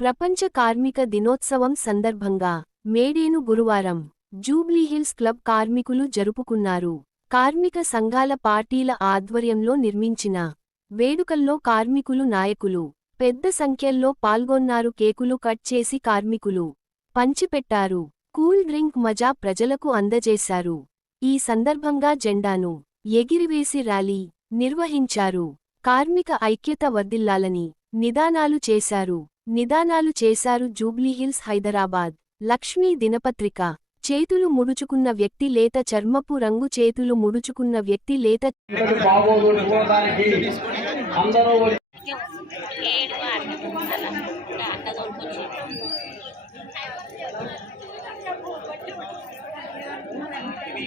ప్రపంచ కార్మిక దినోత్సవం సందర్భంగా మేడేను గురువారం జూబ్లీహిల్స్ క్లబ్ కార్మికులు జరుపుకున్నారు. కార్మిక సంఘాల పార్టీల ఆధ్వర్యంలో నిర్మించిన వేడుకల్లో కార్మికులు నాయకులు పెద్ద సంఖ్యల్లో పాల్గొన్నారు. కేకులు కట్ చేసి కార్మికులు పంచిపెట్టారు. కూల్ డ్రింక్ మజా ప్రజలకు అందజేశారు. ఈ సందర్భంగా జెండాను ఎగిరివేసి ర్యాలీ నిర్వహించారు. కార్మిక ఐక్యత వర్దిల్లాలని నిదానాలు చేశారు. నిదానాలు చేశారు జూబ్లీహిల్స్ హైదరాబాద్. లక్ష్మీ దినపత్రిక. చేతులు ముడుచుకున్న వ్యక్తి లేత చర్మపు రంగు చేతులు ముడుచుకున్న వ్యక్తి లేత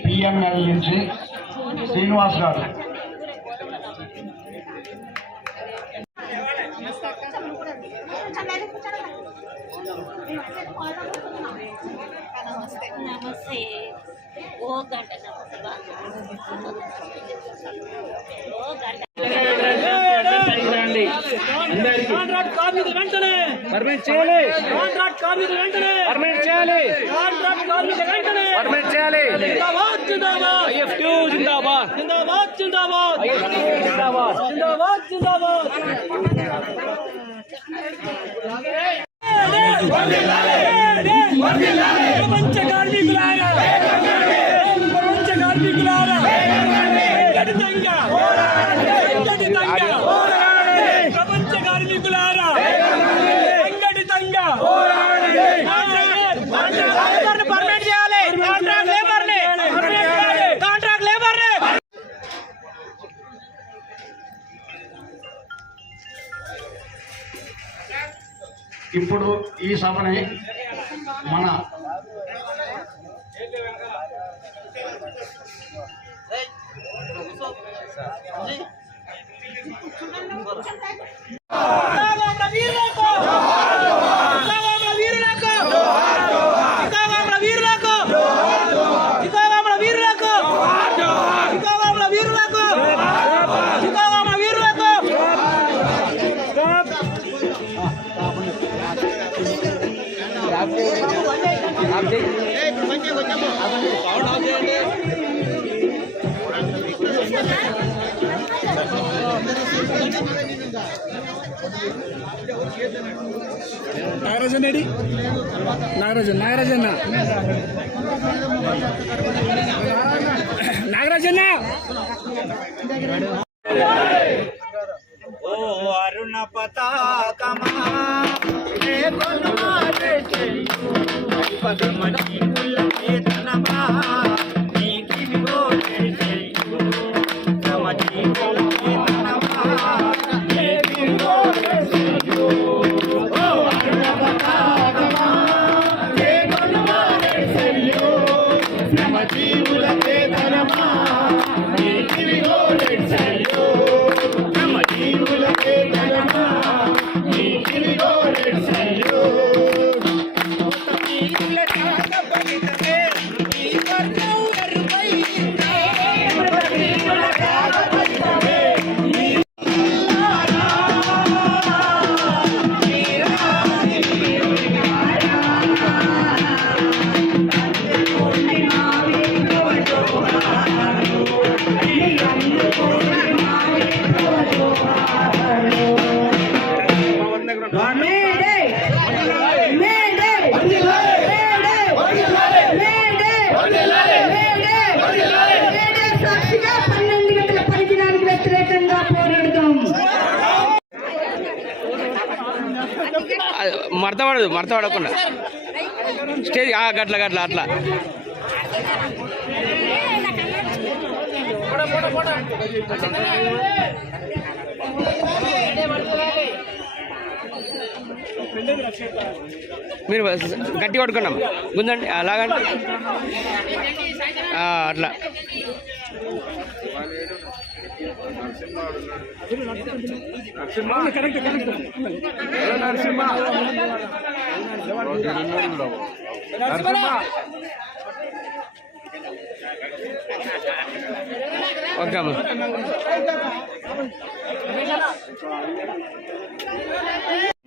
పిఎంఎల్ నుంచి శ్రీనివాస్ గారు. నమస్తే. ఓ గంట నమస్తే ఓ గంట. కాంట్రాక్ట్ కార్మికులు వెంటనే. పర్మిట్ చేయాలి. కాంట్రాక్ట్ కార్మికులు వెంటనే. పర్మిట్ చేయాలి. కాంట్రాక్ట్ కార్మికులు వెంటనే. పర్మిట్ చేయాలి. జిందాబాద్ జిందాబాద్. ఐఎఫ్టీ జిందాబాద్. జిందాబాద్ జిందాబాద్. జిందాబాద్. జిందాబాద్ జిందాబాద్. ప్రపంచ ఇప్పుడు ఈ సభని మన నాగరాజన్ రెడ్డి నాగరాజన్ నాగరాజన్న. నాగరాజన్న! ఓ అరుణ పతాకమా. ఏ కొనుమారే చెయ్యు పదమని పుల్లకేతనమా నీకిదిగో మడత పడదు మడత పడకుండా స్టేజ్ గట్ల గట్ల అట్లా. మీరు గట్టి కొట్టుకున్నాం గుందండి అలాగండి ఆ, అట్లా. ఓకే అమ్మ.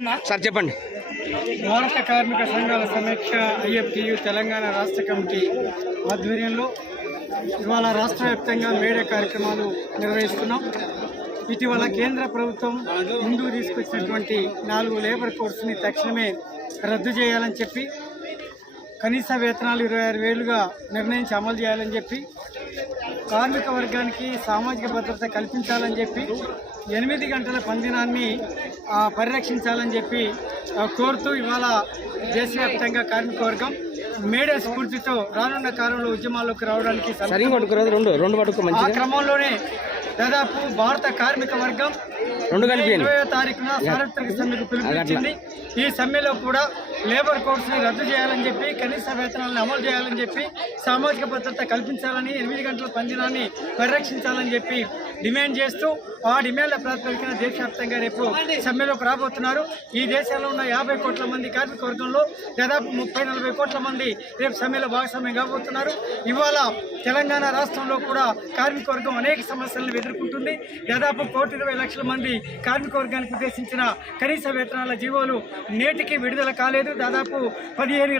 సార్ చెప్పండి. భారత కార్మిక సంఘాల సమీక్ష ఐఎఫ్టియు తెలంగాణ రాష్ట్ర కమిటీ ఆధ్వర్యంలో ఇవాళ రాష్ట్ర వ్యాప్తంగా మేడే కార్యక్రమాలు నిర్వహిస్తున్నాం. ఇటీవల కేంద్ర ప్రభుత్వం ముందుకు తీసుకొచ్చినటువంటి నాలుగు లేబర్ కోర్సుని తక్షణమే రద్దు చేయాలని చెప్పి కనీస వేతనాలు ఇరవై ఆరు వేలుగా నిర్ణయించి అమలు చేయాలని చెప్పి కార్మిక వర్గానికి సామాజిక భద్రత కల్పించాలని చెప్పి ఎనిమిది గంటల పందినాన్ని పరిరక్షించాలని చెప్పి కోరుతూ ఇవాళ దేశవ్యాప్తంగా కార్మిక వర్గం మేడే స్ఫూర్తితో రానున్న కాలంలో ఉద్యమాల్లోకి రావడానికి క్రమంలోనే దాదాపు భారత కార్మిక వర్గం రెండు కలిపియండి. ఇరవై తారీఖున సార్వత్రిక సమ్మెకు పిలుపునిచ్చింది. ఈ సమ్మెలో కూడా లేబర్ కోడ్స్ని రద్దు చేయాలని చెప్పి కనీస వేతనాలను అమలు చేయాలని చెప్పి సామాజిక భద్రత కల్పించాలని ఎనిమిది గంటల పందినాన్ని పరిరక్షించాలని చెప్పి డిమాండ్ చేస్తూ ఆ డిమాండ్ల ప్రాతిపదికన దేశవ్యాప్తంగా రేపు సమ్మెలోకి రాబోతున్నారు. ఈ దేశంలో ఉన్న యాభై కోట్ల మంది కార్మిక వర్గంలో దాదాపు ముప్పై నలభై కోట్ల మంది రేపు సమ్మెలో భాగస్వామ్యం కాబోతున్నారు. ఇవాళ తెలంగాణ రాష్ట్రంలో కూడా కార్మిక వర్గం అనేక సమస్యలను ఎదుర్కొంటుంది. దాదాపు కోటి ఇరవై లక్షల మంది కార్మిక వర్గానికి ఉద్దేశించిన కనీస వేతనాల జీవోలు నేటికి విడుదల కాలేదు. దాదాపు పదిహేను